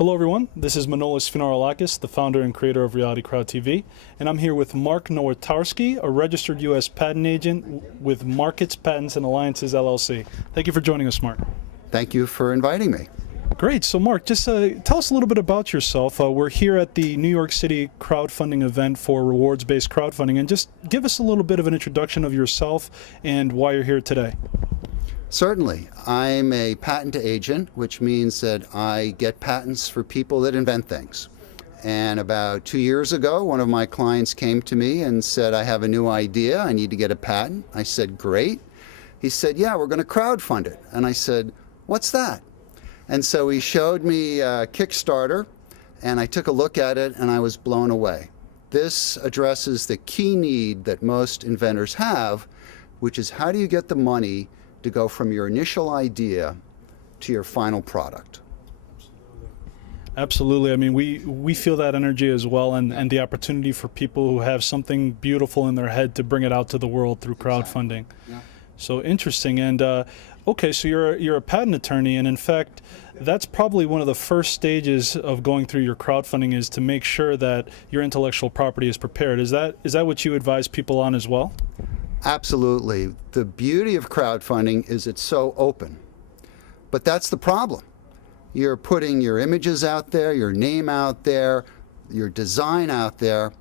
Hello everyone, this is Manolis Finarolakis, the founder and creator of Reality Crowd TV, and I'm here with Mark Nowatarski, a registered U.S. patent agent with Markets Patents and Alliances LLC. Thank you for joining us, Mark. Thank you for inviting me. Great. So Mark, just tell us a little bit about yourself. We're here at the New York City crowdfunding event for rewards-based crowdfunding, and just give us a little bit of an introduction of yourself and why you're here today. Certainly. I'm a patent agent, which means that I get patents for people that invent things. And about 2 years ago, one of my clients came to me and said, I have a new idea. I need to get a patent. I said, great. He said, yeah, we're going to crowdfund it. And I said, what's that? And so he showed me Kickstarter, and I took a look at it, and I was blown away. This addresses the key need that most inventors have, which is how do you get the money to go from your initial idea to your final product? Absolutely. I mean, we feel that energy as well, and the opportunity for people who have something beautiful in their head to bring it out to the world through crowdfunding. Exactly. Yeah. So interesting. And okay, so you're a patent attorney, and in fact, that's probably one of the first stages of going through your crowdfunding is to make sure that your intellectual property is prepared. Is that what you advise people on as well? Absolutely. The beauty of crowdfunding is it's so open. But that's the problem. You're putting your images out there, your name out there, your design out there.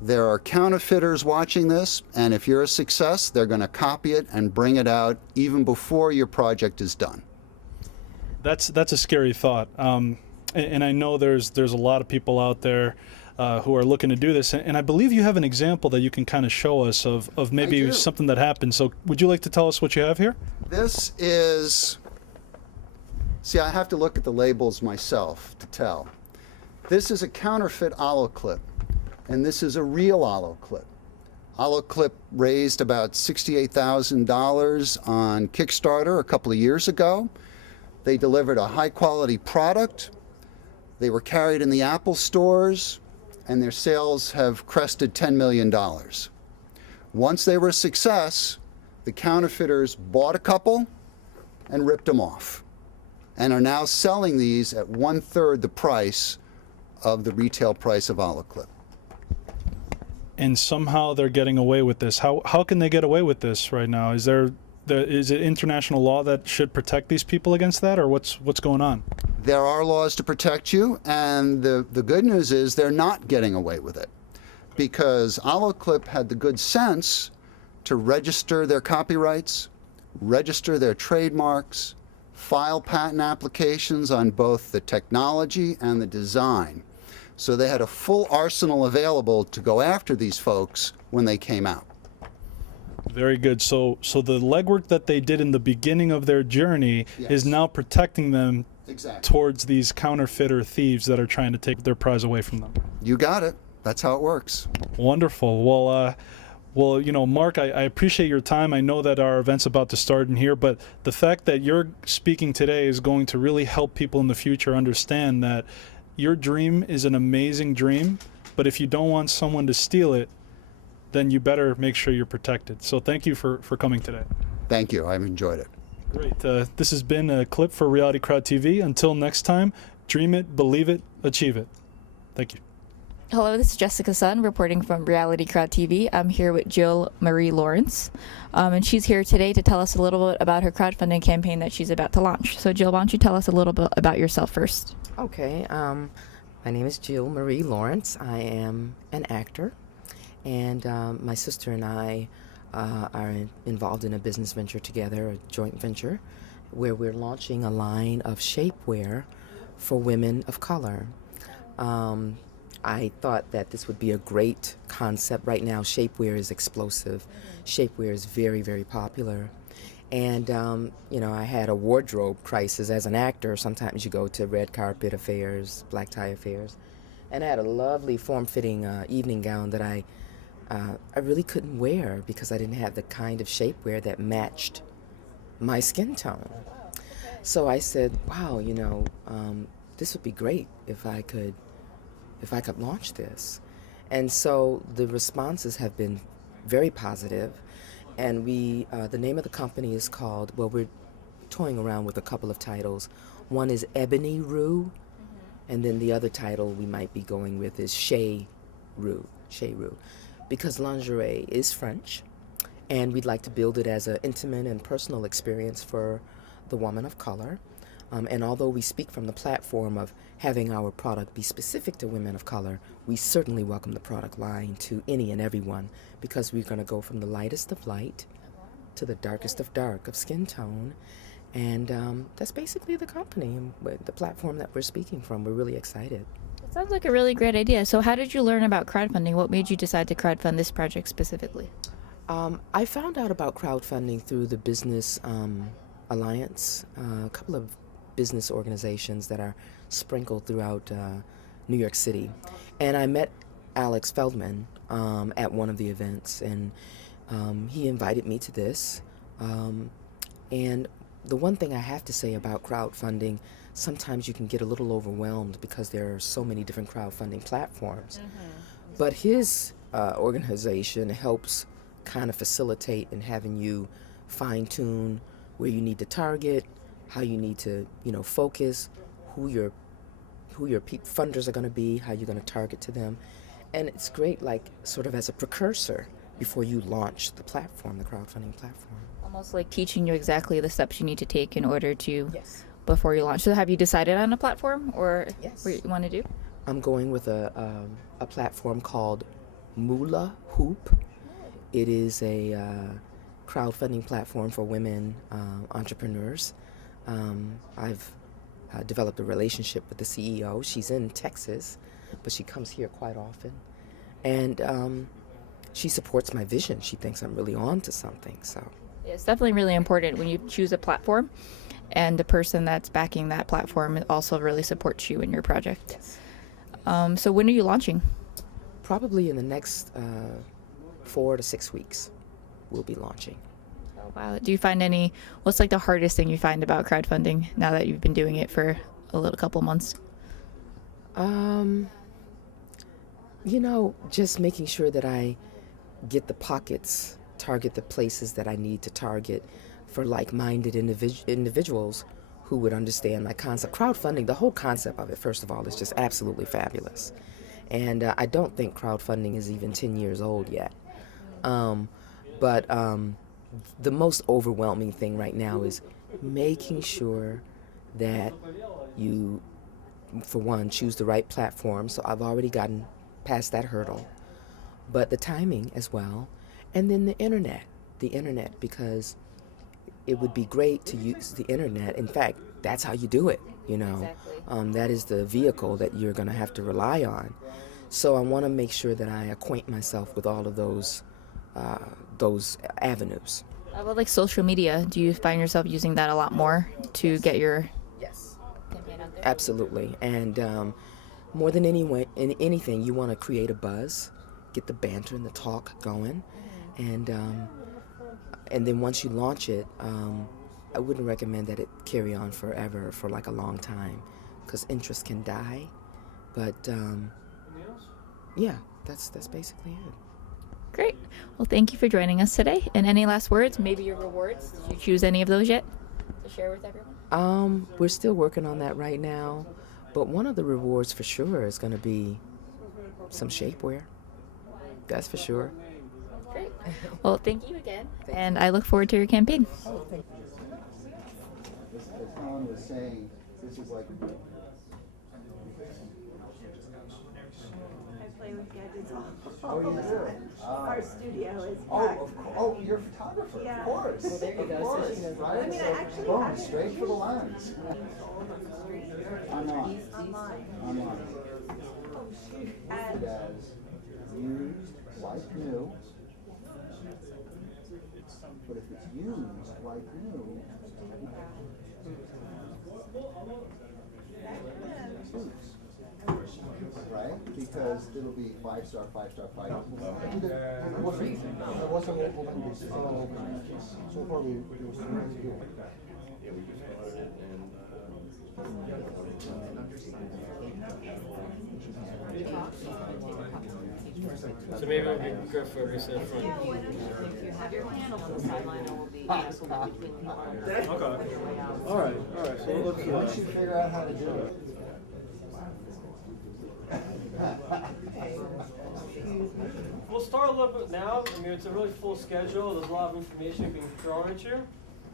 There are counterfeiters watching this, and if you're a success, they're going to copy it and bring it out even before your project is done. That's a scary thought. And I know there's a lot of people out there who are looking to do this, and I believe you have an example that you can kind of show us of maybe something that happened. So would you like to tell us what you have here? This is, see, I have to look at the labels myself to tell. This is a counterfeit aloe clip, and this is a real aloe clip. Aloe clip raised about $68,000 on Kickstarter a couple of years ago. They delivered a high quality product. They were carried in the Apple stores, and their sales have crested $10 million. Once they were a success, the counterfeiters bought a couple and ripped them off, and are now selling these at 1/3 the price of the retail price of aloe clip. And somehow they're getting away with this. How can they get away with this right now? Is it international law that should protect these people against that, or what's going on? There are laws to protect you, and the good news is they're not getting away with it, because aloe clip had the good sense to register their copyrights, register their trademarks, file patent applications on both the technology and the design. So they had a full arsenal available to go after these folks when they came out. Very good. So the legwork that they did in the beginning of their journey is now protecting them towards these counterfeiter thieves that are trying to take their prize away from them. You got it. That's how it works. Wonderful. Well, you know, Mark, I appreciate your time. I know that our event's about to start in here, but the fact that you're speaking today is going to really help people in the future understand that your dream is an amazing dream, but if you don't want someone to steal it, then you better make sure you're protected. So thank you for coming today. Thank you. I've enjoyed it. Great. This has been a clip for Reality Crowd TV. Until next time, dream it, believe it, achieve it. Thank you. Hello, this is Jessica Sun reporting from Reality Crowd TV. I'm here with Jill Marie Lawrence, and she's here today to tell us a little bit about her crowdfunding campaign that she's about to launch. So Jill, why don't you tell us a little bit about yourself first? Okay, my name is Jill Marie Lawrence. I am an actor, and my sister and I are involved in a business venture together, a joint venture, where we're launching a line of shapewear for women of color. I thought that this would be a great concept. Right now, shapewear is explosive. Shapewear is very, very popular. And, you know, I had a wardrobe crisis as an actor. Sometimes you go to red carpet affairs, black tie affairs. And I had a lovely form-fitting evening gown that I really couldn't wear because I didn't have the kind of shapewear that matched my skin tone. So I said, wow, you know, this would be great if I could launch this. And so the responses have been very positive. And the name of the company is called, well, we're toying around with a couple of titles. One is Ebony Rue, And then the other title we might be going with is Chez Rue, because lingerie is French, and we'd like to build it as an intimate and personal experience for the woman of color. And although we speak from the platform of having our product be specific to women of color, we certainly welcome the product line to any and everyone, because we're going to go from the lightest of light to the darkest of dark of skin tone. And that's basically the company and the platform that we're speaking from. We're really excited. It sounds like a really great idea. So how did you learn about crowdfunding? What made you decide to crowdfund this project specifically? I found out about crowdfunding through the Business Alliance, a couple of business organizations that are sprinkled throughout New York City. And I met Alex Feldman at one of the events, and he invited me to this. And the one thing I have to say about crowdfunding, sometimes you can get a little overwhelmed because there are so many different crowdfunding platforms. But his organization helps kind of facilitate in having you fine-tune where you need to target, how you need to, focus, who your funders are going to be, how you're going to target to them. And it's great, like, sort of as a precursor before you launch the platform, the crowdfunding platform. Almost like teaching you exactly the steps you need to take in order to, Yes. before you launch. So have you decided on a platform or Yes. what you want to do? I'm going with a platform called Moolah Hoop. It is a crowdfunding platform for women entrepreneurs. I've developed a relationship with the CEO. She's in Texas, but she comes here quite often. And she supports my vision. She thinks I'm really on to something. So It's definitely really important when you choose a platform, and the person that's backing that platform also really supports you in your project. yes. So when are you launching? Probably in the next 4 to 6 weeks, we'll be launching. Oh, wow. Do you find what's like the hardest thing you find about crowdfunding now that you've been doing it for a couple months? Just making sure that I get the pockets, target the places that I need to target for like-minded individuals who would understand my concept. Crowdfunding, the whole concept of it, first of all, is just absolutely fabulous. And I don't think crowdfunding is even 10 years old yet. But the most overwhelming thing right now is making sure that you, for one, choose the right platform. So I've already gotten past that hurdle. But the timing as well. And then the internet, because it would be great to use the internet. In fact, that's how you do it, Exactly. That is the vehicle that you're going to have to rely on. So I want to make sure that I acquaint myself with all of those avenues. How about like social media? Do you find yourself using that a lot more to get your Yes. campaign out there? Absolutely. And more than anything, you want to create a buzz, get the banter and the talk going. And then once you launch it, I wouldn't recommend that it carry on forever for like a long time, because interest can die. But yeah, that's basically it. Great. Well, thank you for joining us today. And any last words? Maybe your rewards? Did you choose any of those yet to share with everyone? We're still working on that right now, but one of the rewards for sure is going to be some shapewear. That's for sure. Great. Well, thank you again, and I look forward to your campaign. Oh, thank you. As Helen was saying, this is like. I play with gadgets Oh, all you the do? time. Our studio is Oh, packed. oh, you're a photographer, Yeah. of course. Well, there you Of go. So course, she knows. right? I mean, I actually Boom, haven't straight for the lens. Online. Online. Online. Oh, shoot. It has used like new. But if it's used like new, right? Because it'll be 5-star, 5-star, 5. So maybe it would be good for we sit front. You have your panel on the sideline, and we'll be between people. Okay. All right. So let's. Once you figure out how to do it. start a little bit now. I mean, it's a really full schedule. There's a lot of information being thrown at you.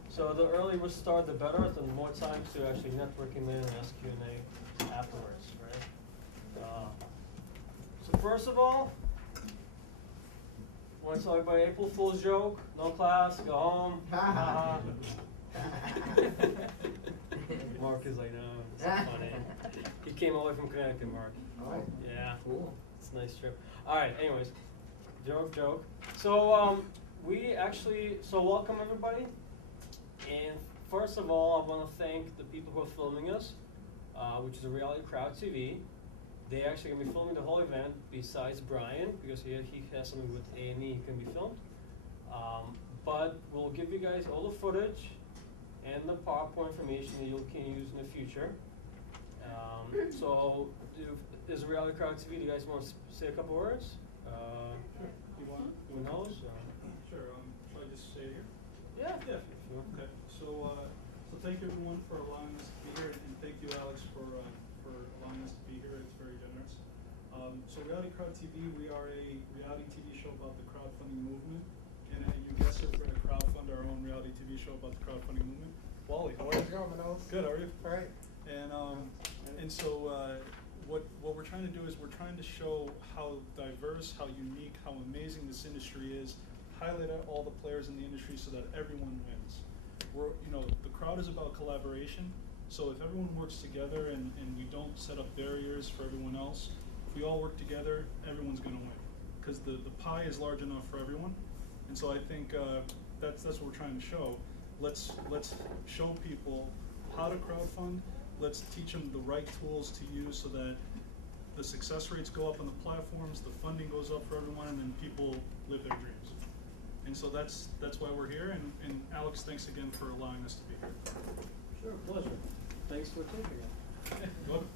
So the earlier we start, the better. The more time to actually networking in and ask Q&A afterwards, right? So first of all, I want to tell everybody April Fool's joke. No class, go home. Mark is like, no, it's not funny. He came all the way from Connecticut, Mark. Oh, Yeah. cool. It's a nice trip. All right, anyways, joke. So welcome everybody. And first of all, I want to thank the people who are filming us, which is a Reality Crowd TV. They actually going to be filming the whole event besides Brian, because he has something with A&E he can be filmed. But we'll give you guys all the footage and the PowerPoint information that you can use in the future. So, is Reality Crowd TV, do you guys want to say a couple words? You want, who knows? Sure. Should I just say it here? Yeah. Yeah. Okay. So thank you everyone for allowing us to be here, and thank you, Alex, for allowing us to be here. It's very generous. So Reality Crowd TV, we are a reality TV show about the crowdfunding movement, and you guessed it, we're going to crowdfund our own reality TV show about the crowdfunding movement. Wally, how are you? Good. How are you? All right. And so what we're trying to do is we're trying to show how diverse, how unique, how amazing this industry is, highlight all the players in the industry so that everyone wins. The crowd is about collaboration, so if everyone works together and we don't set up barriers for everyone else, if we all work together, everyone's going to win, because the pie is large enough for everyone. And so I think that's what we're trying to show. Let's show people how to crowdfund. Let's teach them the right tools to use so that the success rates go up on the platforms, the funding goes up for everyone, and then people live their dreams. And so that's why we're here. And Alex, thanks again for allowing us to be here. Sure, pleasure. Thanks for taking it. Welcome.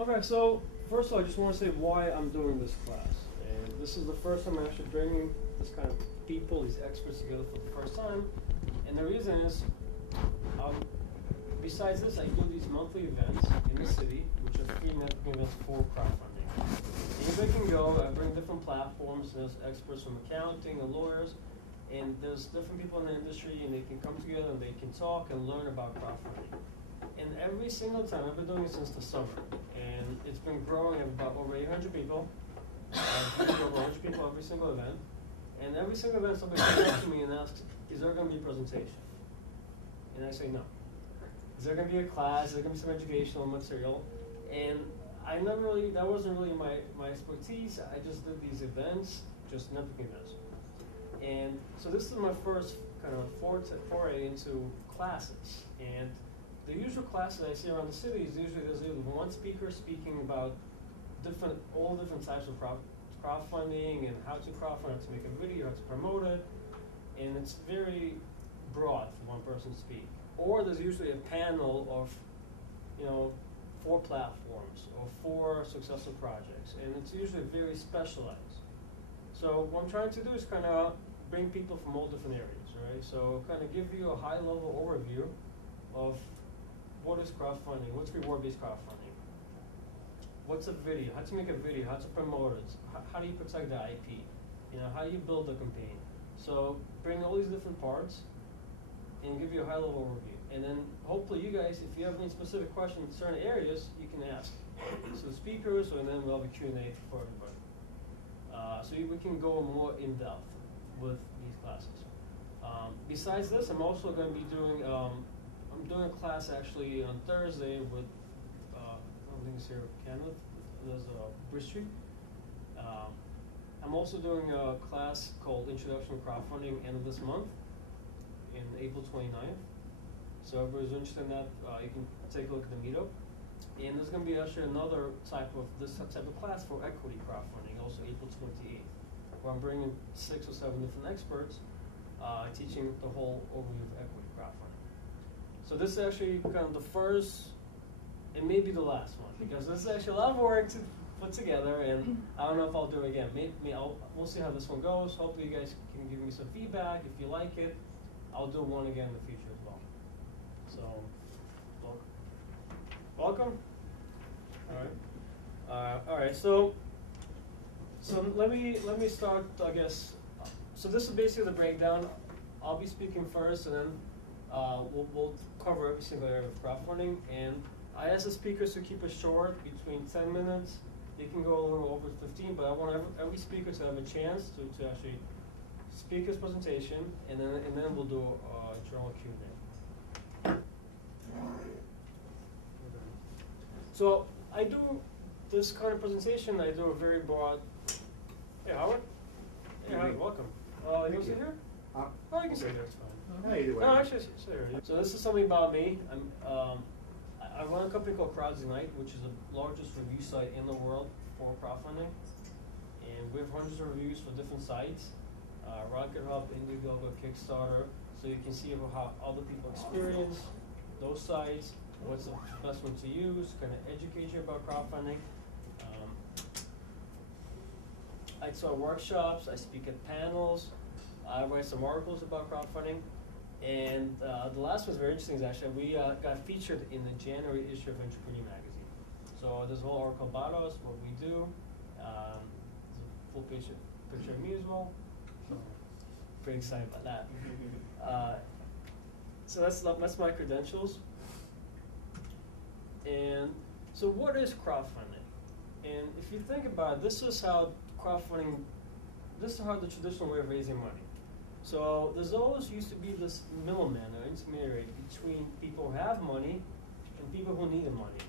Okay, so first of all, I just want to say why I'm doing this class. And this is the first time I'm actually bringing this kind of people, these experts together for the first time. And the reason is, besides this, I do these monthly events in the city, which are free networking events for crowdfunding. Anybody can go. I bring different platforms. There's experts from accounting and lawyers, and there's different people in the industry, and they can come together and they can talk and learn about crowdfunding. And every single time, I've been doing it since the summer, and it's been growing at about over 800 people. Over 100 people every single event, and every single event somebody comes up to me and asks, "Is there going to be a presentation?" And I say no. Is there going to be a class? Is there going to be some educational material? And that wasn't really my expertise. I just did these events, just networking events. And so this is my first kind of foray into classes. And the usual classes I see around the city is usually there's either one speaker speaking about all different types of crowdfunding and how to crowdfund, how to make a video, how to promote it. And it's very broad for one person to speak. Or there's usually a panel of, 4 platforms or 4 successful projects, and it's usually very specialized. So what I'm trying to do is kind of bring people from all different areas, right? So kind of give you a high-level overview of what is crowdfunding, what's reward-based crowdfunding, what's a video, how to make a video, how to promote it, how do you protect the IP, how do you build a campaign. So bring all these different parts and give you a high-level overview. And then hopefully you guys, if you have any specific questions in certain areas, you can ask. So speakers, and then we'll have a Q&A for everybody. So we can go more in depth with these classes. Besides this, I'm also going to be doing, I'm doing a class actually on Thursday with, I don't think it's here, Kenneth, there's Bridge Street. I'm also doing a class called Introduction to Crowdfunding end of this month, in April 29th. So if everybody's interested in that, you can take a look at the meetup. And there's going to be actually another type of class for equity crowdfunding, also April 28th, where I'm bringing 6 or 7 different experts teaching the whole overview of equity crowdfunding. So this is actually kind of the first, and maybe the last one, because this is actually a lot of work to put together, and I don't know if I'll do it again. We'll see how this one goes. Hopefully you guys can give me some feedback. If you like it, I'll do one again in the future as well. So, welcome. All right. So So let me start, I guess. So this is basically the breakdown. I'll be speaking first, and then we'll cover every single area of crowdfunding. And I ask the speakers to keep it short, between 10 minutes. They can go a little over 15, but I want every speaker to have a chance to actually speak his presentation, and then we'll do a general Q&A. So I do this kind of presentation. I do a very broad. Hey, Howard. Hey, hi, welcome. You want to sit here? Oh, you can sit there. It's fine. No, actually, sit here. So this is something about me. I run a company called Crowdfunding, which is the largest review site in the world for crowdfunding, and we have hundreds of reviews for different sites, Rocket Hub, Indiegogo, Kickstarter. So you can see how other people experience those sites, what's the best one to use, kind of educate you about crowdfunding. I saw workshops, I speak at panels, I write some articles about crowdfunding, and the last one's very interesting. Is actually we got featured in the January issue of Entrepreneur magazine. So there's a whole article about us, what we do. There's a full picture of me as well. So pretty excited about that. So that's my credentials. And so what is crowdfunding? And if you think about it, this is how the traditional way of raising money. So there's always used to be this middleman or intermediary between people who have money and people who need the money.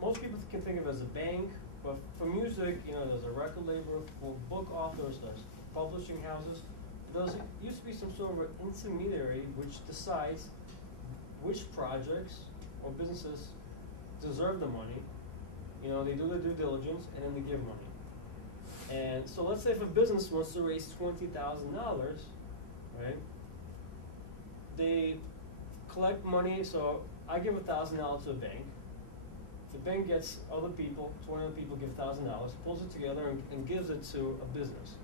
Most people can think of it as a bank, but for music, there's a record label. For book authors, there's publishing houses. There used to be some sort of an intermediary which decides which projects or businesses deserve the money. They do the due diligence and then they give money. And so let's say if a business wants to raise $20,000, right? They collect money, so I give $1,000 to a bank. The bank gets other people, 20 other people give $1,000, pulls it together and gives it to a business.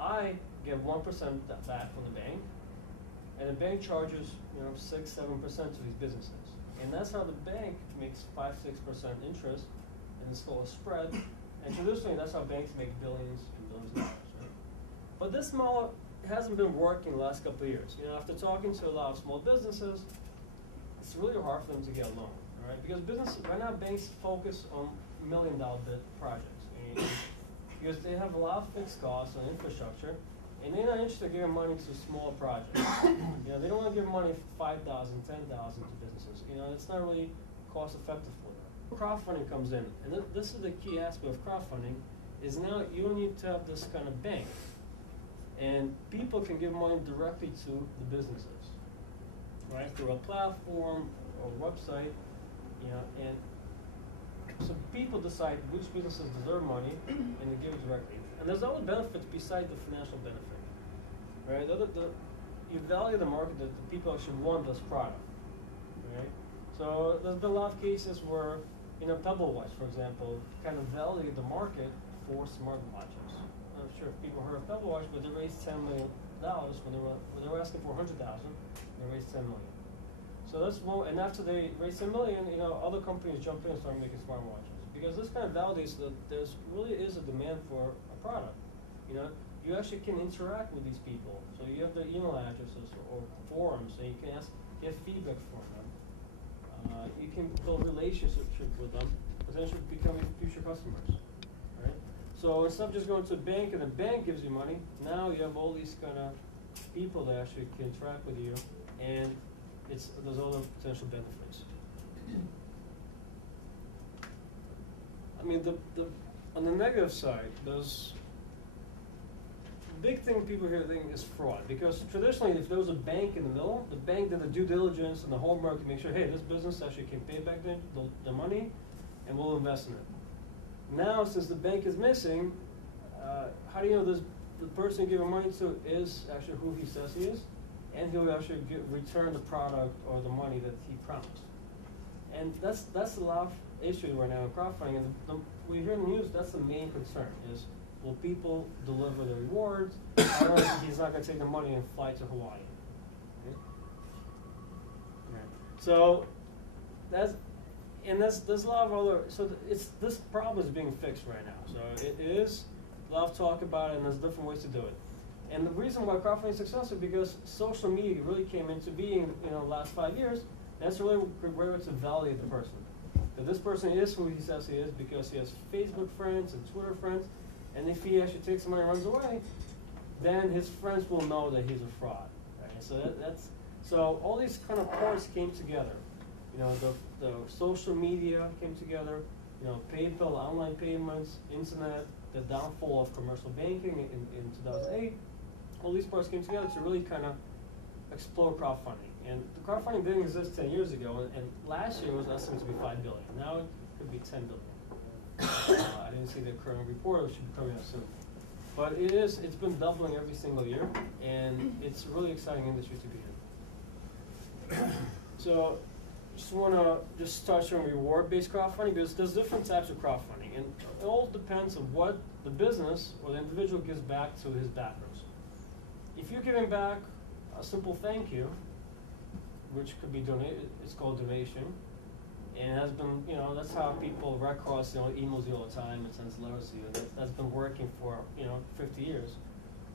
I get 1% back from the bank, and the bank charges 6-7% to these businesses. And that's how the bank makes 5-6% interest, and it's called a spread. And traditionally, that's how banks make billions and billions of dollars, right? But this model hasn't been working the last couple of years. After talking to a lot of small businesses, it's really hard for them to get a loan, right? Because right now, banks focus on $1 million projects. Because they have a lot of fixed costs on infrastructure, and they're not interested in giving money to smaller projects. They don't want to give money $5,000, $10,000 to businesses. It's not really cost effective for them. Crowdfunding comes in, and this is the key aspect of crowdfunding, is now you don't need to have this kind of bank. And people can give money directly to the businesses, right? Through a platform or website, and so people decide which businesses deserve money and they give it directly. And there's other benefits besides the financial benefit, right? You value the market that the people actually want this product, right? So there's been a lot of cases where, Pebble Watch, for example, kind of validated the market for smartwatches. I'm not sure if people heard of Pebble Watch, but they raised $10 million when they were asking for $100,000. They raised $10 million. So that's one. And after they raised $10 million, other companies jumped in and started making smartwatches, because this kind of validates that there really is a demand for a product. You actually can interact with these people. So you have their email addresses or forums, so you can get feedback from them. You can build relationships with them, potentially becoming future customers, right? So instead of just going to a bank and the bank gives you money, now you have all these kind of people that actually can interact with you, and there's other potential benefits. On the negative side, there's big thing people here think is fraud, because traditionally, if there was a bank in the middle, the bank did the due diligence and the homework to make sure, hey, this business actually can pay back the money, and we'll invest in it. Now, since the bank is missing, how do you know the person you're giving money to is actually who he says he is, and he'll actually return the product or the money that he promised? And that's a lot of issue right now in crowdfunding, and we hear in the news, that's the main concern is, will people deliver the rewards? Or he's not going to take the money and fly to Hawaii. Okay? Right. So and there's a lot of other, so this problem is being fixed right now. So it is a lot of talk about it, and there's different ways to do it. And the reason why crowdfunding is successful is because social media really came into being, the last 5 years. That's really a great way to validate the person. That this person is who he says he is because he has Facebook friends and Twitter friends, and if he actually takes money and runs away, then his friends will know that he's a fraud. Right? So so all these kind of parts came together. The social media came together. PayPal, online payments, internet, the downfall of commercial banking in 2008. All these parts came together to really kind of explore crowdfunding. And the crowdfunding didn't exist 10 years ago, and last year was estimated to be $5 billion. Now it could be $10 billion. I didn't see the current report, it should be coming out soon. But it's been doubling every single year, and it's a really exciting industry to be in. So, just want to touch on reward-based crowdfunding, because there's different types of crowdfunding, and it all depends on what the business or the individual gives back to his backers. If you're giving back a simple thank you, which could be donated, it's called donation, and it has been, that's how people, Red Cross, emails you all the time and sends letters to you. That's been working for, 50 years.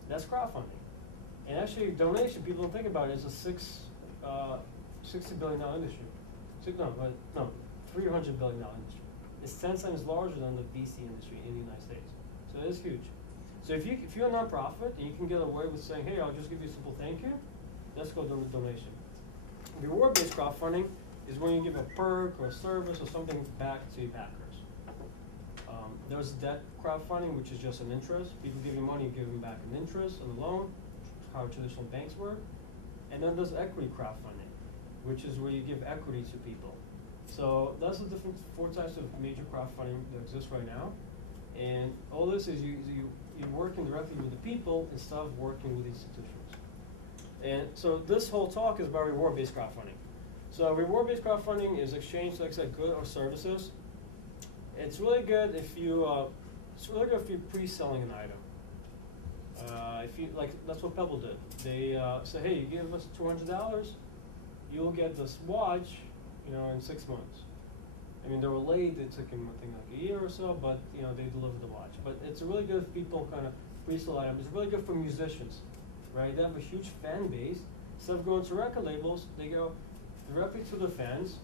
That's crowdfunding. And actually, donation, people don't think about it, is a $60 billion industry. No, $300 billion industry. It's 10 times larger than the VC industry in the United States. So it is huge. So if you're a nonprofit and you can get away with saying, hey, I'll just give you a simple thank you, let's go do the donation. Reward-based crowdfunding is when you give a perk or a service or something back to your backers. There's debt crowdfunding, which is just an interest. People give you money, you give them back an interest on the loan, which is how traditional banks work. And then there's equity crowdfunding, which is where you give equity to people. So that's the different 4 types of major crowdfunding that exist right now. And all this is you're working directly with the people instead of working with institutions. And so this whole talk is about reward-based crowdfunding. So reward-based crowdfunding is exchange, like I said, goods or services. It's really good if you're pre-selling an item. That's what Pebble did. They say, hey, you give us $200, you'll get this watch, in 6 months. I mean, they were late. It took them, I think, like a year or so, but they delivered the watch. But it's really good if people kind of pre-sell items. It's really good for musicians, right? They have a huge fan base. Instead of going to record labels, they go directly to the fans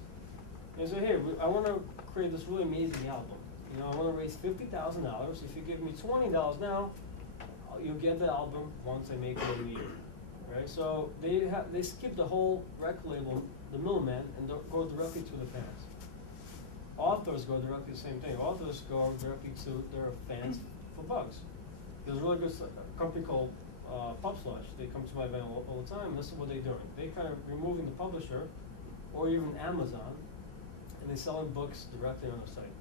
and say, hey, I want to create this really amazing album. I want to raise $50,000. If you give me $20 now, you'll get the album once I make it in a year, right? So they skip the whole record label, the middleman, and go directly to the fans. Authors go directly to the same thing. Authors go directly to their fans for bugs. There's a really good company called Pub Slush. They come to my event all the time, and this is what they're doing. They're kind of removing the publisher, or even Amazon, and they're selling books directly on the site.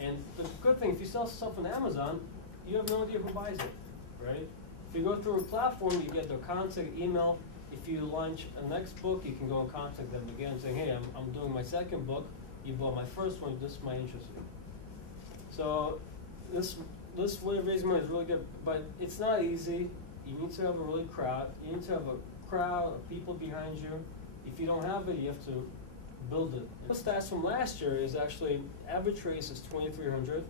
And the good thing, if you sell stuff on Amazon, you have no idea who buys it, right? If you go through a platform, you get their contact email. If you launch a next book, you can go and contact them again, saying, hey, I'm doing my second book. You bought my first one, this is my interest in. So this way of raising money is really good, but it's not easy. You need to have a really crowd. You need to have a crowd of people behind you. If you don't have it, you have to build it. The stats from last year is actually average raise is 2,300.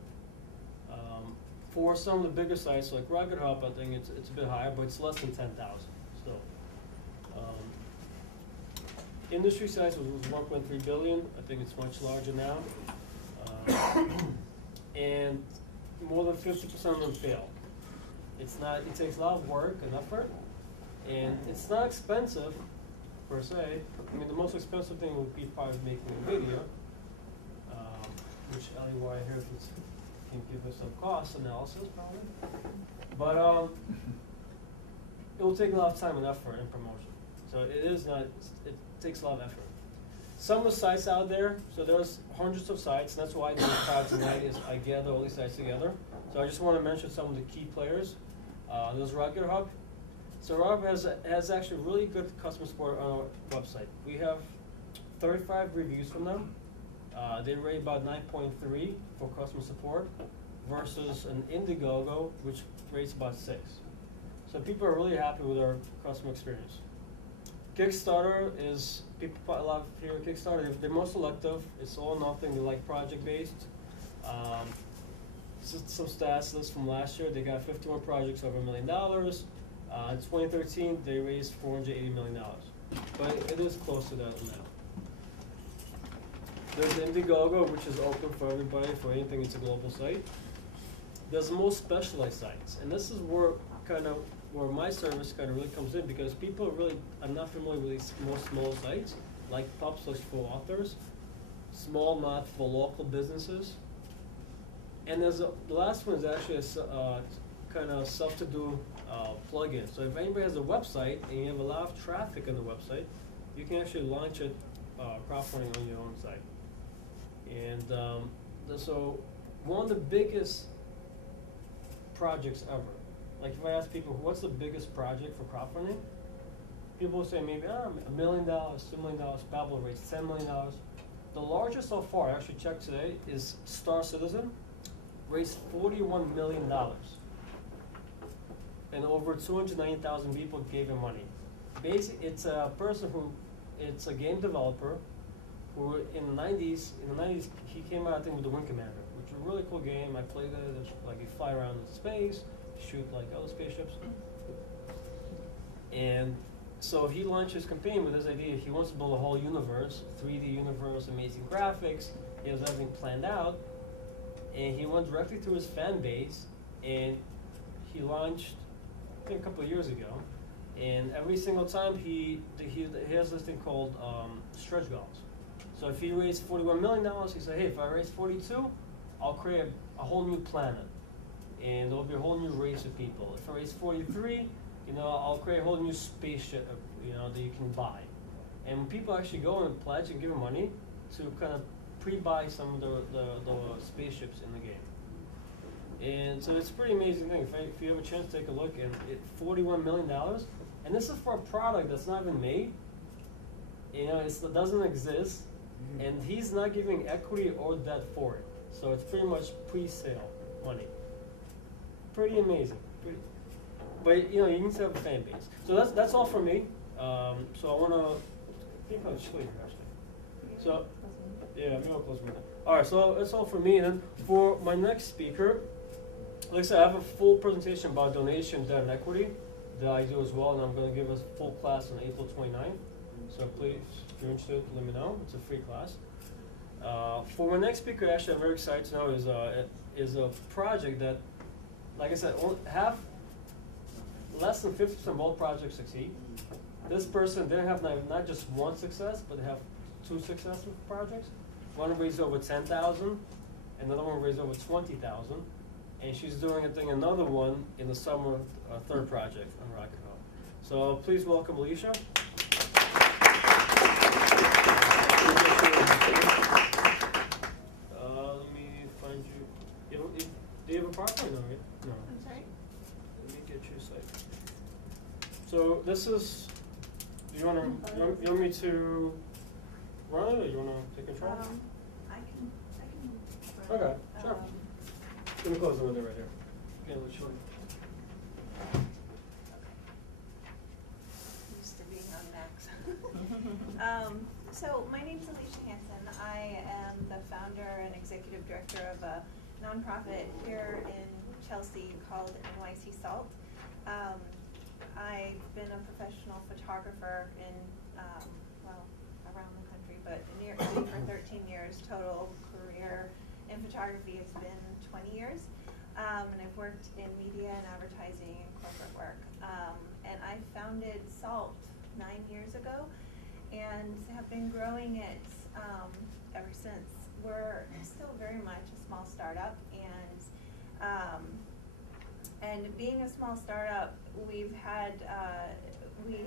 For some of the bigger sites like Rocket Hop, I think it's a bit higher, but it's less than 10,000 still. Industry size was 1.3 billion. I think it's much larger now. And more than 50% of them fail. It takes a lot of work and effort, and it's not expensive per se. I mean, the most expensive thing would be probably making a video, which Ellie Wire here can give us some cost analysis probably. But it will take a lot of time and effort and promotion. So it takes a lot of effort. Some of the sites out there, so there's hundreds of sites, and that's why I do Crowds Tonight is I gather all these sites together. So I just want to mention some of the key players. There's Rocket Hub. So Rocket has actually really good customer support on our website. We have 35 reviews from them. They rate about 9.3 for customer support versus an Indiegogo, which rates about 6. So people are really happy with our customer experience. Kickstarter is, people, a lot of people Kickstarter, they're more selective, it's all or nothing, they like project based. Some stats list from last year, they got 51 projects over $1 million. In 2013, they raised $480 million. But it is close to that now. There's Indiegogo, which is open for everybody, for anything, it's a global site. There's more specialized sites, and this is where where my service kind of really comes in, because people really are not familiar with these more small sites, like PubSuch for authors, small not for local businesses. And there's the last one is actually a kind of self-to-do plugin. So if anybody has a website and you have a lot of traffic on the website, you can actually launch it crowdfunding on your own site. And so one of the biggest projects ever, like if I ask people, what's the biggest project for crowdfunding? People will say maybe $1 million, $2 million, Babel raised $10 million. The largest so far, I actually checked today, is Star Citizen, raised $41 million. And over 290,000 people gave him money. Basically, it's a person it's a game developer who in the 90s, he came out, I think, with the Wing Commander, which is a really cool game. I played it. It's like you fly around in space, shoot like other spaceships. And so he launched his campaign with this idea. He wants to build a whole universe, 3D universe, amazing graphics. He has everything planned out. And he went directly to his fan base, and he launched, I think, a couple of years ago. And every single time he has this thing called stretch goals. So if he raised $41 million, he said, hey, if I raise 42, I'll create a whole new planet. And there'll be a whole new race of people. If I raise 43, I'll create a whole new spaceship, that you can buy. And when people actually go and pledge and give him money to kind of pre-buy some of the spaceships in the game. And so it's a pretty amazing thing. If you have a chance to take a look, and $41 million, and this is for a product that's not even made. It doesn't exist, and he's not giving equity or debt for it. So it's pretty much pre-sale money. Pretty amazing. But you need to have a fan base. So that's all for me. So I want to think about Chile actually. So yeah, maybe I'll close my mouth. All right, so that's all for me. And then for my next speaker, like I said, I have a full presentation about donation, debt, and equity that I do as well, and I'm going to give a full class on April 29th. So please, if you're interested, let me know. It's a free class. For my next speaker, actually, I'm very excited to know is a project that, like I said, have less than 50% of all projects succeed. This person didn't have not just one success, but they have 2 successful projects. One raised over 10,000, another one raised over 20,000, and she's doing another one in the summer, third project on Rocket Hill. So please welcome Alicia. Let me find you. Do you have a PowerPoint? No, right? No. I'm sorry? Let me get you a site. So this is. Do you want me to run it, or you want to take control? I can Okay, sure. Let me close the window right here. Okay, let's show you. Used to being on Macs. So my name's Alicia Hansen. I am the founder and executive director of a nonprofit here in Chelsea called NYC Salt. I've been a professional photographer in, around the country, but nearly for 13 years. Total career in photography has been 20 years. And I've worked in media and advertising and corporate work. And I founded SALT 9 years ago and have been growing it ever since. We're still very much a small startup, and being a small startup, we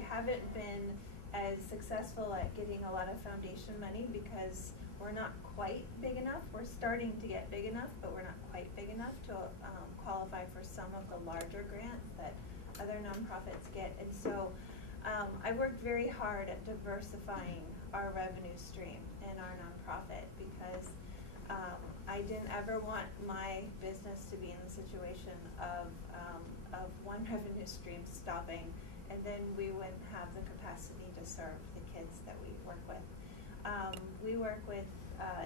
haven't been as successful at getting a lot of foundation money because we're not quite big enough. We're starting to get big enough, but we're not quite big enough to qualify for some of the larger grants that other nonprofits get. And so I worked very hard at diversifying our revenue stream in our nonprofit because I didn't ever want my business to be in the situation of one revenue stream stopping and then we wouldn't have the capacity to serve the kids that we work with. We work with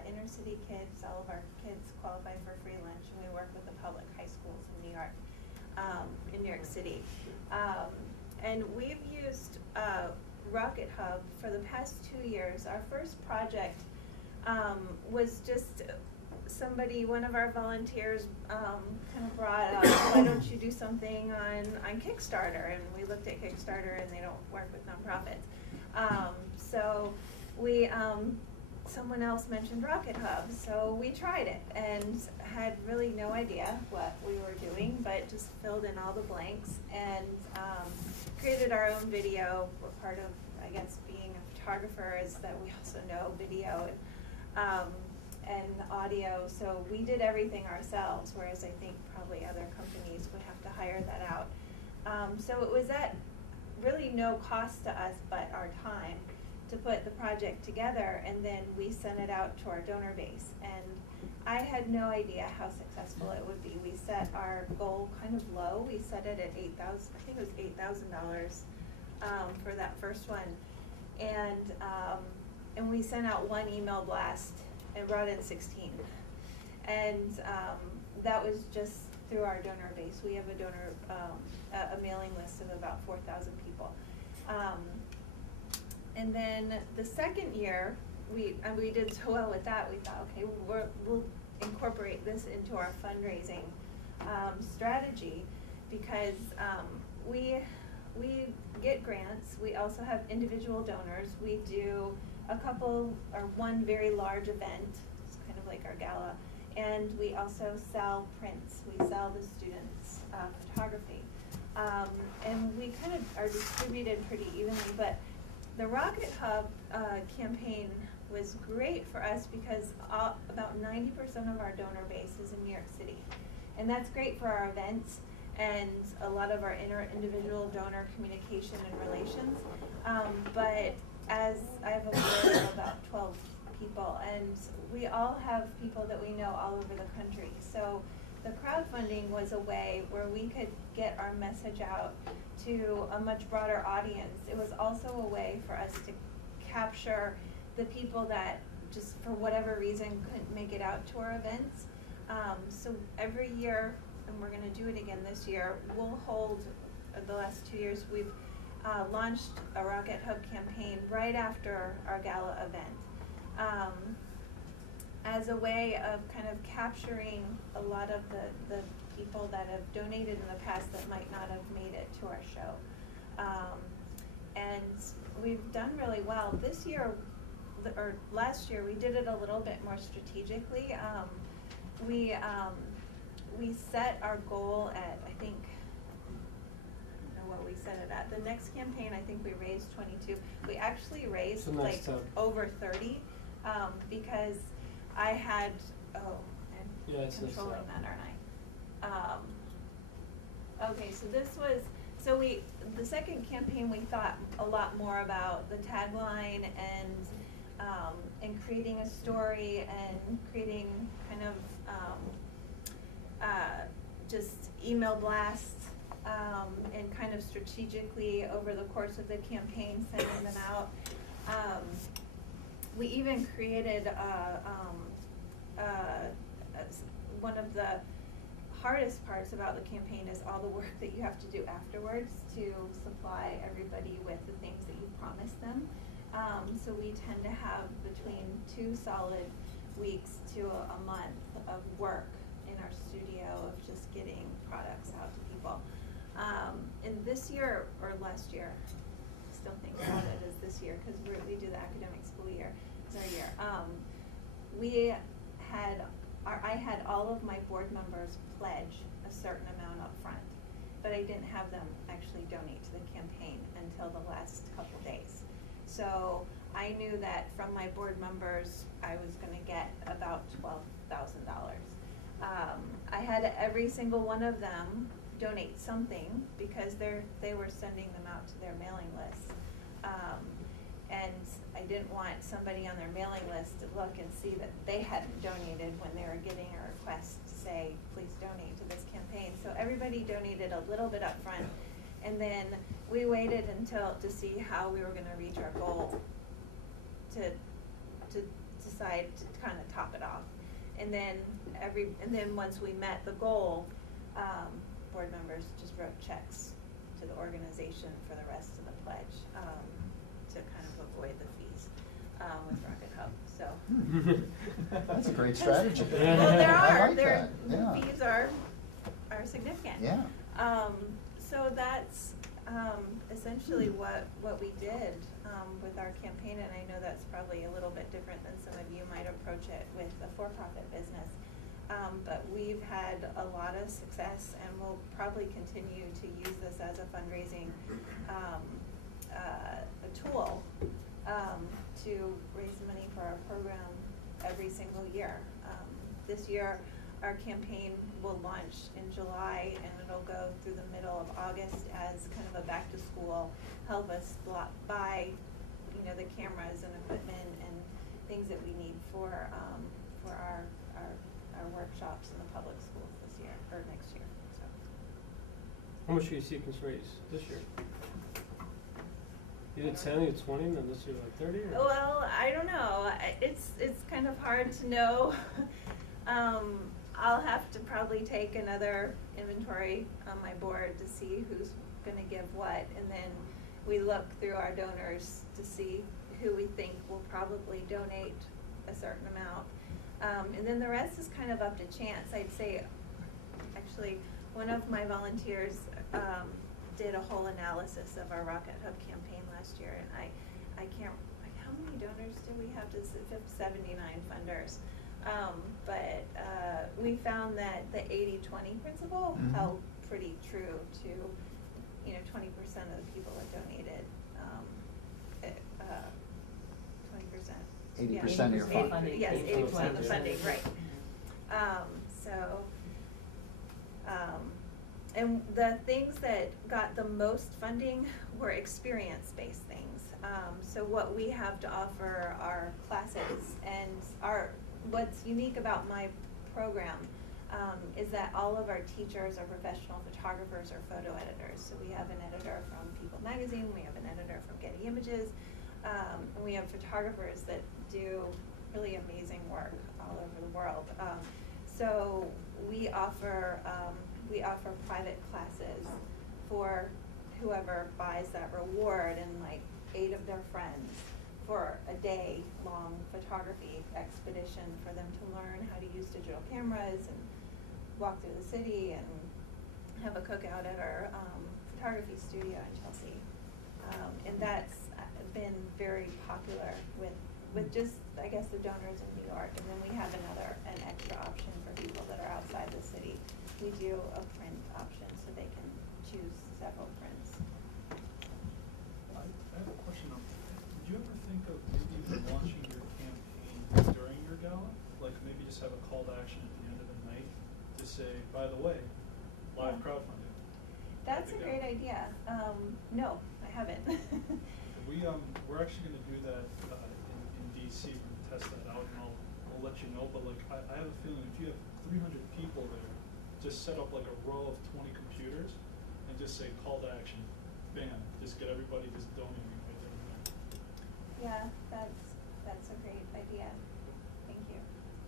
inner city kids. All of our kids qualify for free lunch, and we work with the public high schools in New York City. And we've used Rocket Hub for the past 2 years. Our first project was just one of our volunteers kind of brought up, why don't you do something on Kickstarter? And we looked at Kickstarter, and they don't work with nonprofits. So we, someone else mentioned Rocket Hub, so we tried it and had really no idea what we were doing, but just filled in all the blanks and created our own video. We're part of, I guess, being a photographer is that we also know video and audio, so we did everything ourselves, whereas I think probably other companies would have to hire that out. So it was at really no cost to us but our time to put the project together, and then we sent it out to our donor base. And I had no idea how successful it would be. We set our goal kind of low. We set it at $8,000, I think it was $8,000 for that first one. And we sent out one email blast and brought in 16. And that was just through our donor base. We have a donor, a mailing list of about 4,000 people. And then the second year, we did so well with that, we thought, okay, we'll incorporate this into our fundraising strategy, because we get grants. We also have individual donors. We do one very large event, it's kind of like our gala, and we also sell prints. We sell the students photography. And we kind of are distributed pretty evenly, but the Rocket Hub campaign was great for us because about 90% of our donor base is in New York City. And that's great for our events and a lot of our individual donor communication and relations. But as I have a board of about 12 people, and we all have people that we know all over the country. So the crowdfunding was a way where we could get our message out to a much broader audience. It was also a way for us to capture the people that just for whatever reason couldn't make it out to our events. So every year, and we're going to do it again this year, we'll hold, the last 2 years, we've launched a Rocket Hub campaign right after our gala event. As a way of kind of capturing a lot of the people that have donated in the past that might not have made it to our show. And we've done really well. This year, or last year, we did it a little bit more strategically. We set our goal at, I think, I don't know what we set it at. The next campaign, I think we raised 22. We actually raised like over 30 because I had, I'm controlling that, aren't I? Okay, so the second campaign we thought a lot more about the tagline and creating a story and creating kind of just email blasts and kind of strategically over the course of the campaign sending them out. We even created one of the hardest parts about the campaign is all the work that you have to do afterwards to supply everybody with the things that you promised them. So we tend to have between 2 solid weeks to a month of work in our studio of just getting products out to people. And this year, or last year, I still think about it as this year because we do the academic school year, it's our year. I had all of my board members pledge a certain amount up front, but I didn't have them actually donate to the campaign until the last couple days. So I knew that from my board members, I was going to get about $12,000. I had every single one of them donate something because they were sending them out to their mailing list. And I didn't want somebody on their mailing list to look and see that they hadn't donated when they were getting a request to say, please donate to this campaign. So everybody donated a little bit up front. And then we waited to see how we were gonna reach our goal to decide to kind of top it off. And then once we met the goal, board members just wrote checks to the organization for the rest of the pledge, to kind of avoid the fees, with Rocket Hub, so. That's a great strategy. Well, there I are, like there, that. Yeah. the fees are significant. Yeah. So that's, essentially what we did, with our campaign, and I know that's probably a little bit different than some of you might approach it with a for-profit business. But we've had a lot of success, and we'll probably continue to use this as a fundraising, a tool, to raise money for our program every single year. This year, our campaign will launch in July, and it'll go through the middle of August as kind of a back-to-school, help us buy, the cameras and equipment and things that we need for our workshops in the public schools this year, or next year, so. How much are you seeking to raise this year? You did 10, you did 20, and then this year like 30? Or? Well, I don't know. It's kind of hard to know. I'll have to probably take another inventory on my board to see who's gonna give what, and then we look through our donors to see who we think will probably donate a certain amount. And then the rest is kind of up to chance. I'd say, actually, one of my volunteers did a whole analysis of our Rocket Hub campaign last year, and I can't, how many donors do we have? 79 funders. But we found that the 80-20 principle held pretty true to, 20% of the people that donated, 20%. 80% of your funding. Yes, 80% of the funding, right. And the things that got the most funding were experience-based things. So what we have to offer are classes, and what's unique about my program is that all of our teachers are professional photographers or photo editors. So we have an editor from People Magazine, we have an editor from Getty Images, and we have photographers that do really amazing work all over the world. So we offer private classes for whoever buys that reward, and like 8 of their friends, for a day-long photography expedition for them to learn how to use digital cameras and walk through the city and have a cookout at our photography studio in Chelsea. And that's been very popular with just, I guess, the donors in New York. And then we have an extra option for people that are outside the city. We do a print option so they can choose several prints. I have a question. Did you ever think of maybe launching your campaign during your gala? Like maybe just have a call to action at the end of the night to say, by the way, live crowdfunding. That's a great idea. No, I haven't. We're actually going to do that in DC. We're going to test that out, and I'll let you know. But like I have a feeling if you have 300 people there, just set up like a row of 20 computers and just say call to action, bam, just get everybody just donating right there and there. Yeah, that's a great idea. Thank you.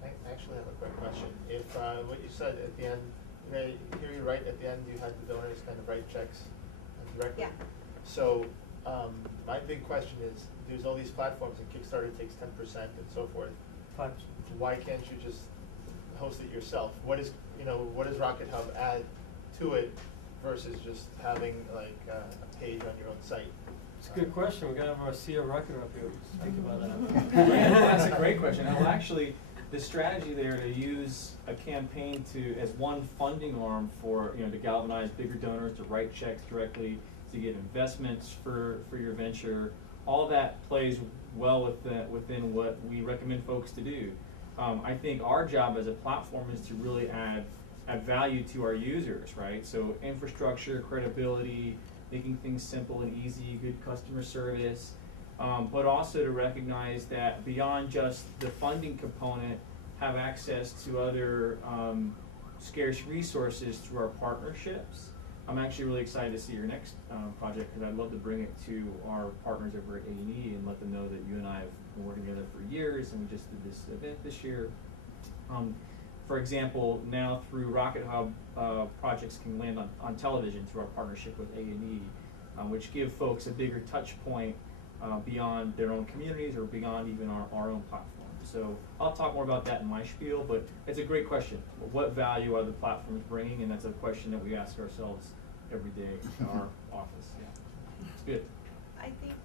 I actually have a quick question. If what you said at the end, did I hear you right? At the end, you had the donors kind of write checks directly. Yeah. So my big question is, there's all these platforms, and Kickstarter takes 10% and so forth. 5%. Why can't you just host it yourself? What does Rocket Hub add to it versus just having like a page on your own site? It's a good question. We gotta have our CEO Rocket up here to speak about that. That's a great question. Well, actually, the strategy there to use a campaign as one funding arm for to galvanize bigger donors, to write checks directly, to get investments for your venture, all that plays well within what we recommend folks to do. I think our job as a platform is to really add value to our users, right? So infrastructure, credibility, making things simple and easy, good customer service, but also to recognize that beyond just the funding component, have access to other scarce resources through our partnerships. I'm actually really excited to see your next project, because I'd love to bring it to our partners over at A&E and let them know that you and I have been working together for years, and we just did this event this year. For example, now through Rocket Hub, projects can land on television through our partnership with A&E, which give folks a bigger touch point beyond their own communities or beyond even our own platform. So I'll talk more about that in my spiel, but it's a great question. What value are the platforms bringing? And that's a question that we ask ourselves every day in our office. Yeah, it's good. I think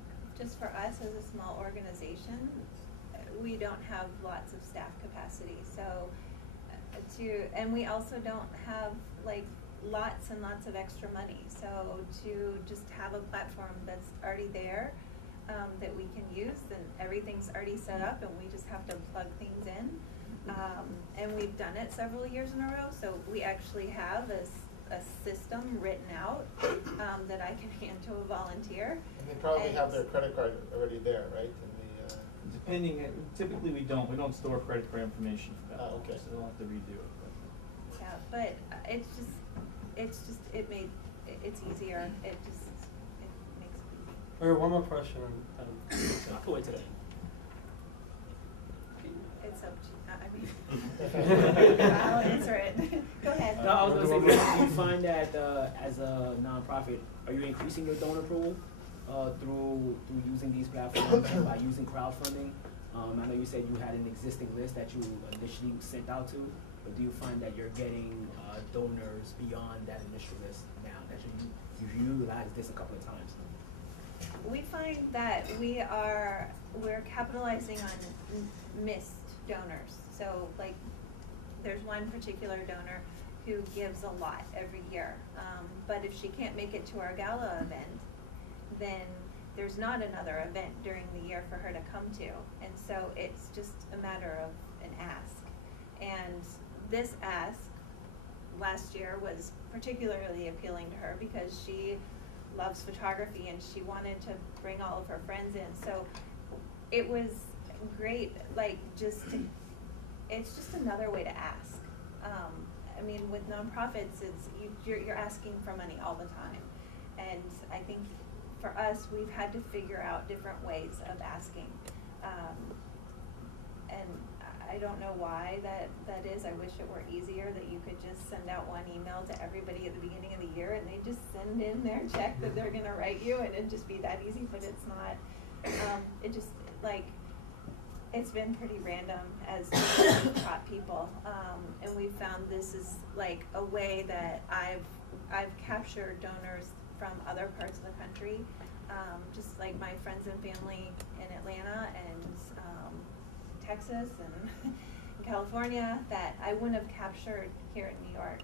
just for us as a small organization, we don't have lots of staff capacity. So and we also don't have like lots and lots of extra money. So to just have a platform that's already there, that we can use, then everything's already set up and we just have to plug things in. And we've done it several years in a row, so we actually have a system written out that I can hand to a volunteer. And they probably have their credit card already there, right? In the, Depending, typically we don't store credit card information for that. Oh, okay. So they'll have to redo it. Yeah, but it's easier. It makes it easy. All right, one more question. I'll wait today. It's up to, I mean, I'll answer it. Go ahead. No, I was going to say, do you find that as a nonprofit, are you increasing your donor pool through using these platforms and by using crowdfunding? I know you said you had an existing list that you initially sent out to, but do you find that you're getting donors beyond that initial list now that you've utilized this a couple of times? We find that we're capitalizing on missed donors. So like there's one particular donor who gives a lot every year. But if she can't make it to our gala event, then there's not another event during the year for her to come to. And so it's just a matter of an ask. And this ask last year was particularly appealing to her because she loves photography and she wanted to bring all of her friends in. So it was great, like it's just another way to ask. I mean, with nonprofits, you're asking for money all the time. And I think for us, we've had to figure out different ways of asking. And I don't know why that is. I wish it were easier, that you could just send out one email to everybody at the beginning of the year and they just send in their check that they're gonna write you and it'd just be that easy, but it's not. It just, like, it's been pretty random as we've taught people. And we've found this is like a way that I've captured donors from other parts of the country, just like my friends and family in Atlanta and Texas and California that I wouldn't have captured here in New York,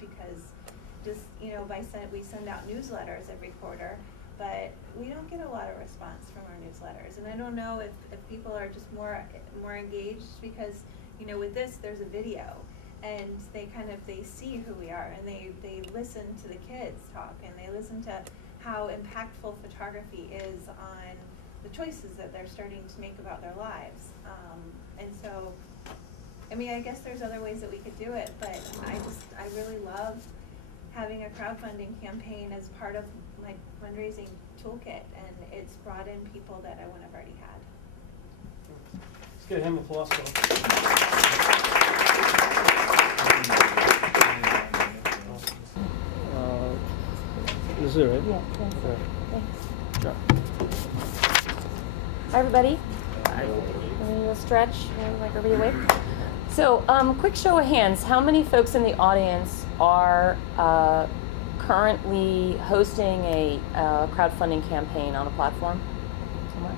because just, you know, we send out newsletters every quarter, but we don't get a lot of response from our newsletters. And I don't know if people are just more engaged because, you know, with this there's a video and they see who we are and they listen to the kids talk and they listen to how impactful photography is on the choices that they're starting to make about their lives. And so, I mean, I guess there's other ways that we could do it, but I really love having a crowdfunding campaign as part of my fundraising toolkit, and it's brought in people that I wouldn't have already had. Let's give him applause. Is it right? Yeah, thanks. Okay. Thanks. Sure. Hi, everybody. We'll stretch, like everybody awake. So, quick show of hands. How many folks in the audience are currently hosting a crowdfunding campaign on a platform somewhere?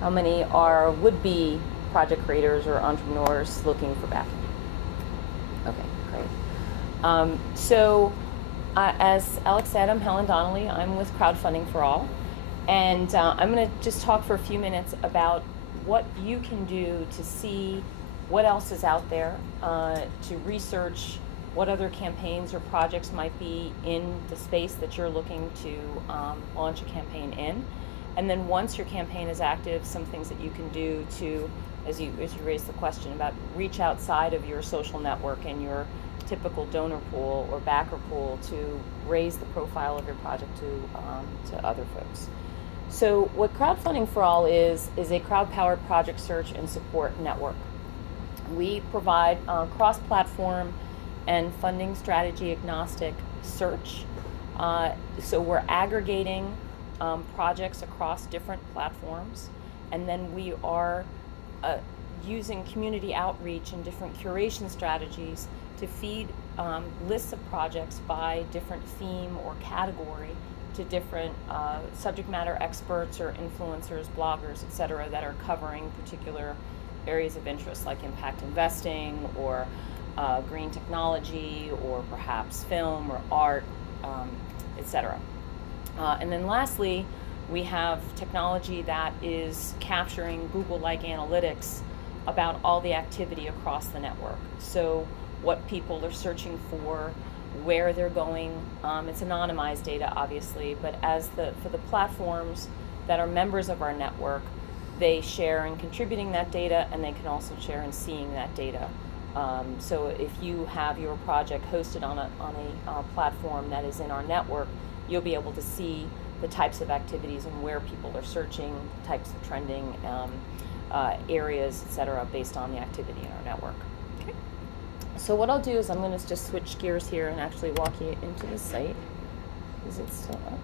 How many are would-be project creators or entrepreneurs looking for backing? Okay, great. As Alex said, I'm Helen Donnelly. I'm with Crowdfunding for All. And I'm going to just talk for a few minutes about what you can do to see what else is out there, to research what other campaigns or projects might be in the space that you're looking to launch a campaign in. And then once your campaign is active, some things that you can do to, as you raised the question about, reach outside of your social network and your typical donor pool or backer pool to raise the profile of your project to other folks. So what Crowdfunding for All is a crowd-powered project search and support network. We provide cross-platform and funding strategy agnostic search. So we're aggregating projects across different platforms, and then we are using community outreach and different curation strategies to feed lists of projects by different theme or category to different subject matter experts or influencers, bloggers, et cetera, that are covering particular areas of interest like impact investing or green technology or perhaps film or art, et cetera. And then lastly, we have technology that is capturing Google-like analytics about all the activity across the network. So what people are searching for, where they're going. It's anonymized data, obviously, but for the platforms that are members of our network, they share in contributing that data, and they can also share in seeing that data. So if you have your project hosted on a platform that is in our network, you'll be able to see the types of activities and where people are searching, types of trending areas, et cetera, based on the activity in our network. Okay. So what I'll do is I'm going to just switch gears here and actually walk you into the site. Is it still up?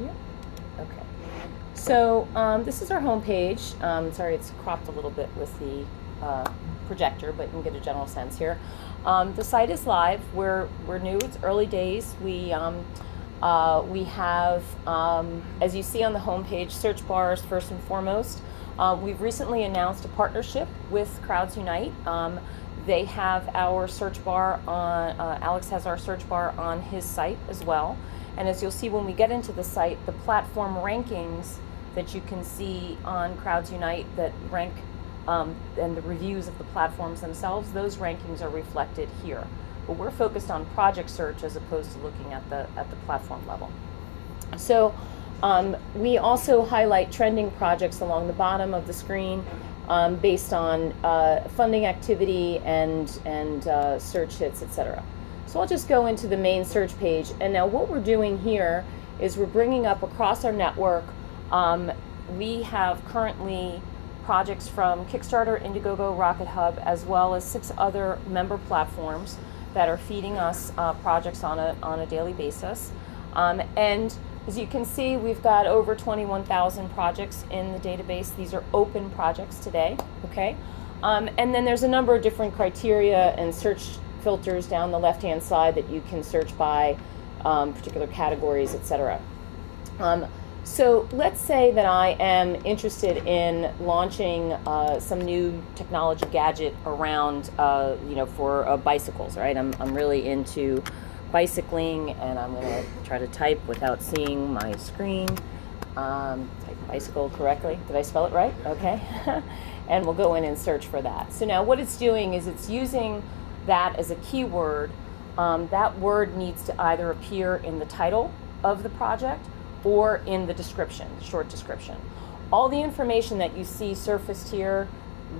Yeah. Okay. So this is our home page. Sorry, it's cropped a little bit with the projector, but you can get a general sense here. The site is live. We're new. It's early days. We have, as you see on the home page, search bars first and foremost. We've recently announced a partnership with Crowds Unite. They have our search bar on, Alex has our search bar on his site as well. And as you'll see when we get into the site, the platform rankings that you can see on Crowds Unite that rank and the reviews of the platforms themselves, those rankings are reflected here. But we're focused on project search as opposed to looking at the platform level. So we also highlight trending projects along the bottom of the screen based on funding activity and search hits, etc. So I'll just go into the main search page, and now what we're doing here is we're bringing up across our network. We have currently projects from Kickstarter, Indiegogo, Rocket Hub, as well as 6 other member platforms that are feeding us projects on a daily basis. And as you can see, we've got over 21,000 projects in the database. These are open projects today, okay? And then there's a number of different criteria and search filters down the left-hand side that you can search by particular categories, etc. So let's say that I am interested in launching some new technology gadget around, for bicycles, right? I'm really into bicycling, and I'm going to try to type without seeing my screen. Type bicycle correctly. Did I spell it right? Okay. And we'll go in and search for that. So now what it's doing is it's using that as a keyword. That word needs to either appear in the title of the project or in the description, short description. All the information that you see surfaced here,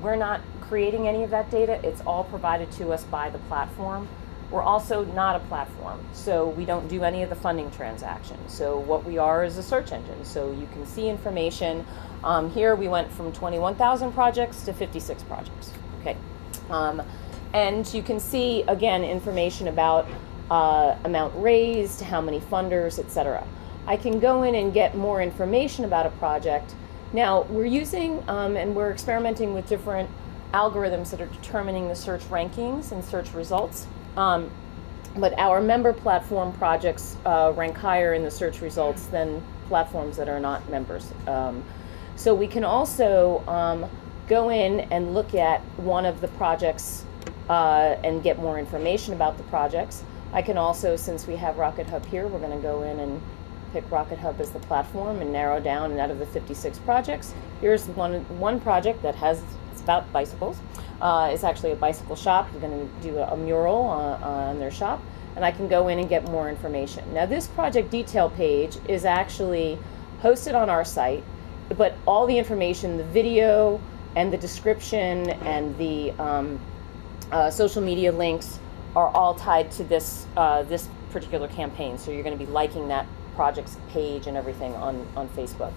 we're not creating any of that data. It's all provided to us by the platform. We're also not a platform, so we don't do any of the funding transactions. So what we are is a search engine. So you can see information. Here we went from 21,000 projects to 56 projects, okay? And you can see, again, information about amount raised, how many funders, etc. I can go in and get more information about a project. Now, we're using and we're experimenting with different algorithms that are determining the search rankings and search results. But our member platform projects rank higher in the search results than platforms that are not members. So we can also go in and look at one of the projects and get more information about the projects. I can also, since we have Rocket Hub here, we're going to go in and pick Rocket Hub as the platform and narrow down, and out of the 56 projects, here's one project that has, it's about bicycles. It's actually a bicycle shop. We're going to do a mural on their shop, and I can go in and get more information. Now this project detail page is actually hosted on our site, but all the information, the video and the description and the social media links are all tied to this this particular campaign. So you're going to be liking that project's page and everything on Facebook.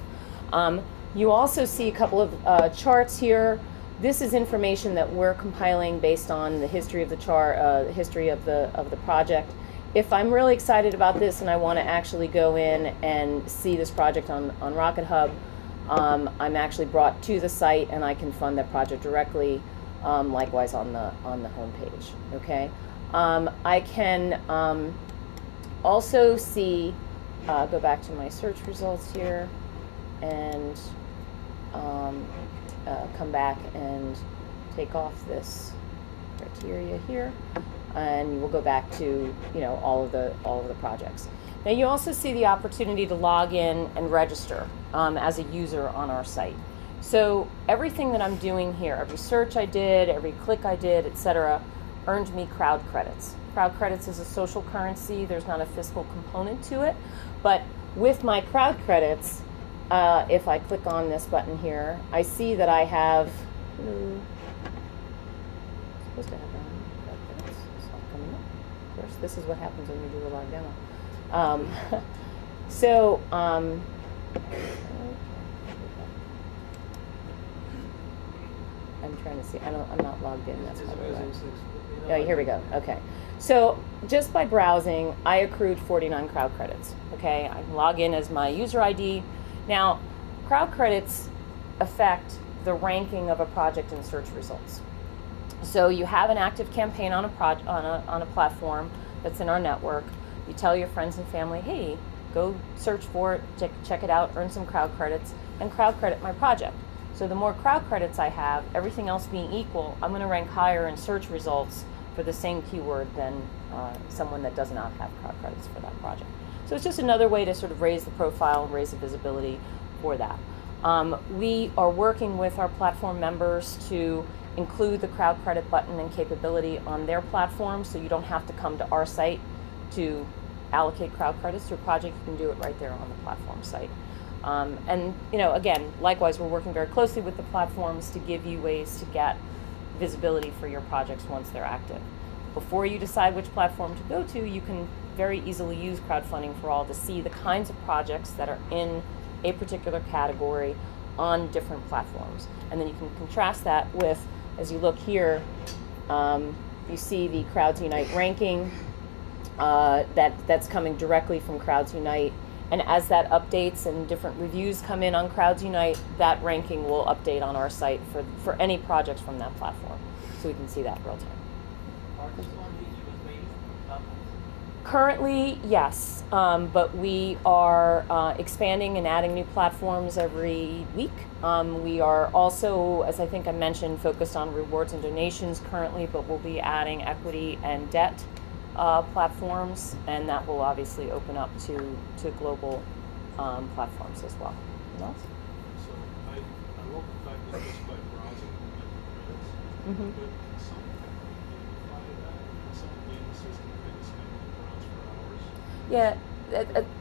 You also see a couple of charts here. This is information that we're compiling based on the history of the history of the project. If I'm really excited about this and I want to actually go in and see this project on Rocket Hub, I'm actually brought to the site and I can fund that project directly. Likewise on the home page. Okay, I can also see. Go back to my search results here, and come back and take off this criteria here, and we'll go back to all of the projects. Now you also see the opportunity to log in and register as a user on our site. So everything that I'm doing here, every search I did, every click I did, etc., earned me crowd credits. Crowd credits is a social currency. There's not a fiscal component to it, but with my crowd credits, if I click on this button here, I see that I have. Supposed to have crowd credits. It's not coming up. Of course, this is what happens when you do a live demo. I'm trying to see. I'm not logged in. That's probably right. Oh, here we go. Okay. So just by browsing, I accrued 49 crowd credits. Okay. I can log in as my user ID. Now, crowd credits affect the ranking of a project in search results. So you have an active campaign on a platform that's in our network. You tell your friends and family, hey, go search for it, check it out, earn some crowd credits, and crowd credit my project. So the more crowd credits I have, everything else being equal, I'm going to rank higher in search results for the same keyword than someone that does not have crowd credits for that project. So it's just another way to sort of raise the profile and raise the visibility for that. We are working with our platform members to include the crowd credit button and capability on their platform, so you don't have to come to our site to allocate crowd credits to a project. You can do it right there on the platform site. And again, likewise, we're working very closely with the platforms to give you ways to get visibility for your projects once they're active. Before you decide which platform to go to, you can very easily use Crowdfunding for All to see the kinds of projects that are in a particular category on different platforms. And then you can contrast that with, as you look here, you see the Crowds Unite ranking that's coming directly from Crowds Unite. And as that updates and different reviews come in on Crowds Unite, that ranking will update on our site for any projects from that platform. So we can see that real time. Currently, yes, but we are expanding and adding new platforms every week. We are also, as I think I mentioned, focused on rewards and donations currently, but we'll be adding equity and debt platforms, and that will obviously open up to global platforms as well. Anything else? So I love the fact that just by browsing you get the credits, Mm-hmm. but some gamify that, and some game the system kind of spend the browse for hours. Yeah.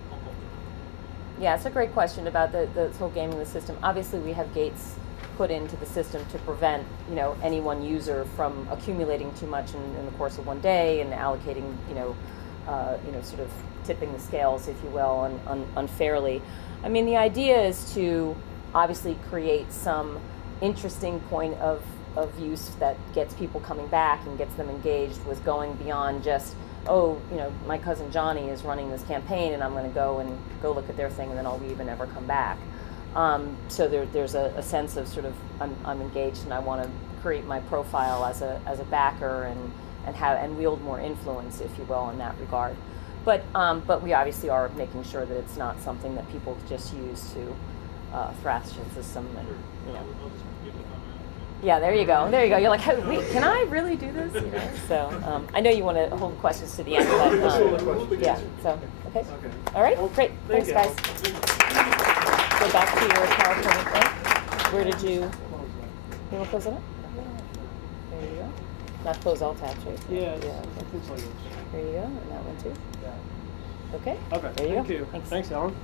Pump up the Yeah, it's a great question about the whole gaming the system. Obviously, we have gates put into the system to prevent any one user from accumulating too much in the course of one day and allocating sort of tipping the scales, if you will, unfairly. I mean, the idea is to obviously create some interesting point of use that gets people coming back and gets them engaged with going beyond just, oh, my cousin Johnny is running this campaign and I'm going to go look at their thing and then I'll leave and never come back. So there's a sense of sort of I'm engaged and I want to create my profile as a backer and wield more influence, if you will, in that regard. But we obviously are making sure that it's not something that people just use to thrash the system and Yeah, there you go. There you go. You're like, hey, wait, can I really do this? So I know you want to hold questions to the end, but yeah. So okay. All right. Great. Thanks, guys. Go back to your PowerPoint thing. Where did you want to close it up? There you go. Not close all tabs, right? Yeah. Okay. There you go. And that one too. Okay. Okay. There you Thank go. you. Thanks. Thanks, Ellen.